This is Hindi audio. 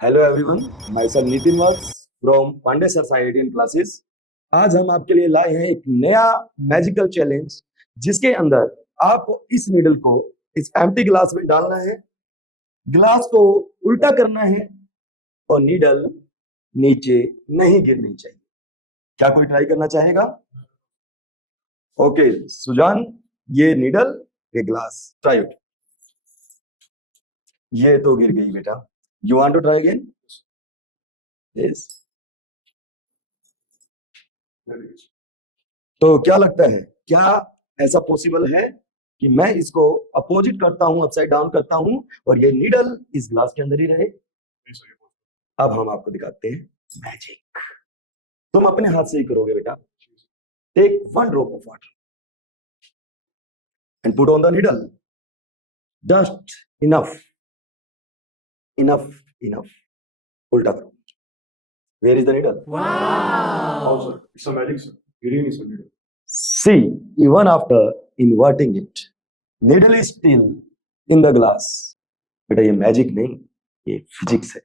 Hello everyone, myself Nitin works from Pandey sir IITian classes. आज हम आपके लिए लाए हैं एक नया मैजिकल चैलेंज, जिसके अंदर आपको इस नीडल को इस एम्प्टी ग्लास में डालना है, ग्लास को उल्टा करना है और नीडल नीचे नहीं गिरनी चाहिए। क्या कोई ट्राई करना चाहेगा? ओके सुजान, ये नीडल, ये ग्लास, ट्राई इट। ये तो गिर गई बेटा। You want to try again? Yes. तो क्या लगता है, क्या ऐसा पॉसिबल है कि मैं इसको अपोजिट करता हूं, अपसाइड डाउन करता हूं और ये नीडल इस ग्लास के अंदर ही रहे? अब हम आपको दिखाते हैं मैजिक। तुम अपने हाथ से ही करोगे बेटा। Take 1 drop of water and put on the needle, just enough enough enough. उल्टा करो। Where is the needle? Wow, sir. It's a magic, sir. It really is a needle. See, even after inverting it, needle is still in the glass. बेटा ये मैजिक नहीं, ये फिजिक्स है।